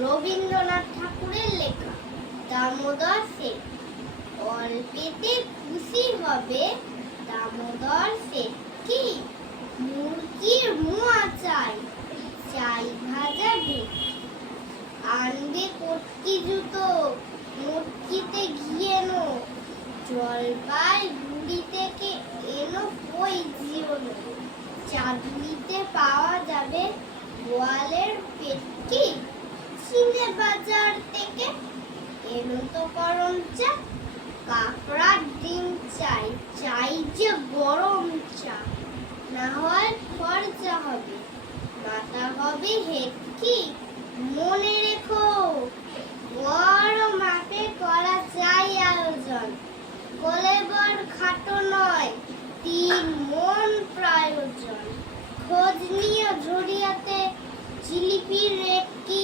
রবীন্দ্রনাথ ঠাকুরের লেখা। দামোদর শেঠ। অল্পেতে খুশি হবে দামোদর শেঠ কি? মুরগির মোয়া চাই, চাই ভাজা ভেটকি। আনবে কটকি জুতো, মটকিতে ঘি এনো। জলপাইগুড়ি থেকে এনো কই জিওনো। চাঁদনিতে পাওয়া যাবে গোয়ালের পেটকি। চিনে বাজার থেকে এনো তো গরম চা। কাকড়ার ডিম চাই, চাই যে গরম চা। না হয় খরচা হবে, মাথা হবে হেটকি। মনে রেখো বড় মাপে করা চাই আয়োজন। কোলে বড় খাটো নয়, 3 মণ প্রয়োজন। খোঁজ নিয়ে ঝুড়িয়াতে জিলিপির রেট কি?